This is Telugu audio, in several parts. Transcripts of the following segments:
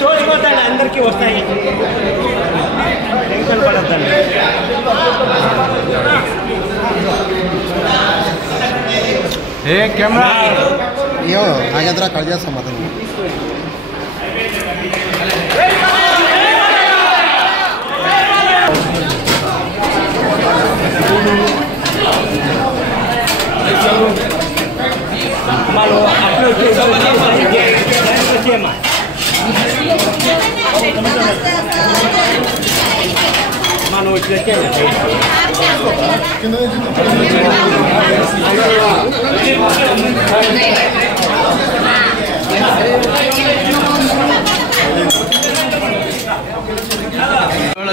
చూసిపోతాడు అందరికీ వస్తాయి టెన్షన్ పడద్దండి ఏ కెమెరా అయ్యో నాగేంద్ర కట్ చేస్తాం అతను వాళ్ళు అప్లోడ్ చేయమా మనం వచ్చి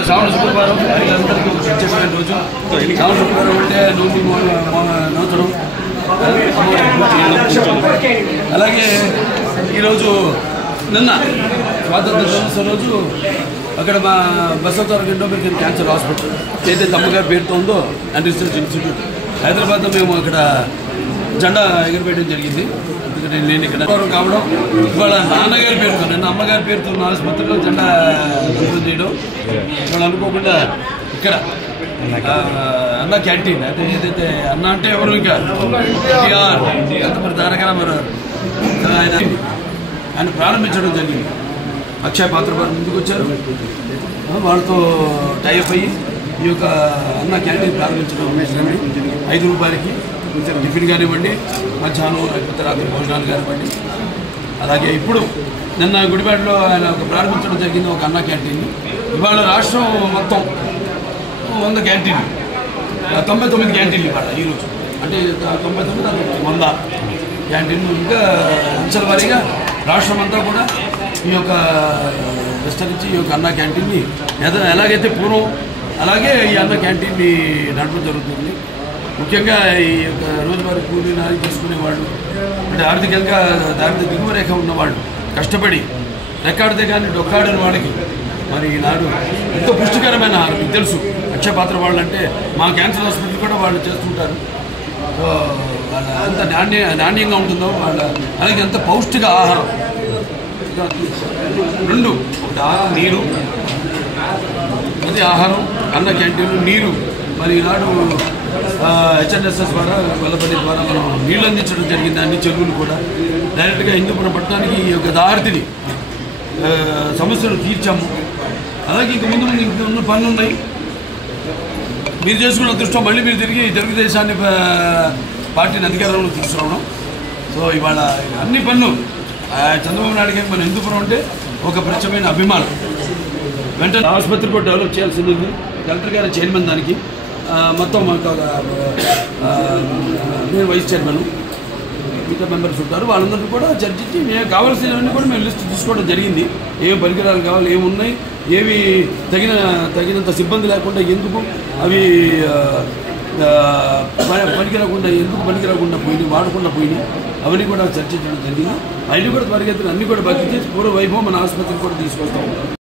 శ్రావణ శుక్రవారం అందరికీ చెప్పిన రోజు శ్రావణ శుక్రవారం అంటే నూతనం అలాగే ఈరోజు నిన్న స్వాతంత్ర దినోత్సవం రోజు అక్కడ మా బసవతారక ఎండోమెట్రిక్ క్యాన్సర్ హాస్పిటల్ ఏదైతే అమ్మగారి పేరుతో ఉందో అండ్ రీసెర్చ్ ఇన్స్టిట్యూట్ హైదరాబాద్లో మేము అక్కడ జెండా ఎగరవేయడం జరిగింది. ఎందుకంటే నేను ఇక్కడ కావడం ఇవాళ నాన్నగారి పేరుతో నిన్న అమ్మగారి పేరుతో ఉన్న ఆసుపత్రిలో జెండా ఓపెన్ చేయడం ఇవాళ అనుకోకుండా ఇక్కడ అన్న క్యాంటీన్ అంటే ఏదైతే అన్న అంటే ఎవరు ఇంకా మరి తారక రామారావు ఆయన ప్రారంభించడం జరిగింది. అక్షయ పాత్ర వారు ముందుకు వచ్చారు, వాళ్ళతో టైఅప్ అయ్యి ఈ యొక్క అన్న క్యాంటీన్ ప్రారంభించడం ₹5 టిఫిన్ కానివ్వండి, మధ్యాహ్నం లేకపోతే రాత్రి భోజనాలు కానివ్వండి. అలాగే ఇప్పుడు నిన్న గుడివాడలో ఆయన ప్రారంభించడం జరిగింది ఒక అన్న క్యాంటీన్. ఇవాళ రాష్ట్రం మొత్తం 100 క్యాంటీన్లు 99 క్యాంటీన్లు ఇవాళ ఈరోజు అంటే 99 100 క్యాంటీన్లు ఇంకా అంచెల వారీగా రాష్ట్రం అంతా కూడా ఈ యొక్క విస్తరించి ఈ యొక్క అన్న క్యాంటీన్ని ఎలాగైతే పూర్వం అలాగే ఈ అన్న క్యాంటీన్ని నడపడం జరుగుతుంది. ముఖ్యంగా ఈ యొక్క రోజువారీ కూలీ నాలి చేసుకునేవాళ్ళు అంటే ఆర్థికంగా దారిద్ర దిగువ రేఖ ఉన్నవాళ్ళు కష్టపడి రెక్కాడితే కానీ డొక్కాడని వాడికి మరి ఈనాడు ఎంతో పుష్టికరమైన ఆహారం మీకు తెలుసు. అక్షయపాత్ర వాళ్ళు అంటే మా క్యాన్సర్ హాస్పిటల్ కూడా వాళ్ళు చేస్తుంటారు. వాళ్ళ ఎంత నాణ్యంగా ఉంటుందో వాళ్ళ అలాగే ఎంత పౌష్టిక ఆహారం. 2 నీరు, అది ఆహారం, అన్న క్యాంటీన్లు, నీరు. మరి ఈనాడు హెచ్ఎన్ఎస్ఎస్ ద్వారా వల్లపల్లి ద్వారా మనం నీళ్ళు అందించడం జరిగింది. అన్ని చెరువులు కూడా డైరెక్ట్గా హిందూపురం పట్టణానికి ఈ యొక్క దారిని సమస్యలు తీర్చాము. అలాగే ఇంక ముందు ఉన్న పనులు ఉన్నాయి. మీరు చేసుకున్న అదృష్టం మళ్ళీ మీరు తిరిగి తెలుగుదేశాన్ని పార్టీని అధికారంలో తీసుకురావడం. సో ఇవాళ అన్ని పనులు చంద్రబాబు నాయుడు గారికి మన హిందూపురం అంటే ఒక ప్రత్యేకమైన అభిమానం. వెంటనే ఆసుపత్రి కూడా డెవలప్ చేయాల్సింది ఉంది. కలెక్టర్ గారి చైర్మన్ దానికి మొత్తం నేను వైస్ చైర్మన్, మిగతా మెంబర్స్ ఉంటారు. వాళ్ళందరికీ కూడా చర్చించి మేము కావాల్సినవన్నీ కూడా మేము లిస్ట్ తీసుకోవడం జరిగింది. ఏం పరికరాలు కావాలి, ఏమున్నాయి, ఏవి తగినంత సిబ్బంది లేకుండా ఎందుకు అవి పనికిరాకుండా పోయినాయి, వాడకుండా పోయినాయి, అవన్నీ కూడా చర్చించడం జరిగింది. అవన్నీ కూడా పరిగెత్తులు అన్నీ కూడా భర్తీ చేసి పూర్వ వైభవం మన ఆసుపత్రికి కూడా తీసుకొస్తాం.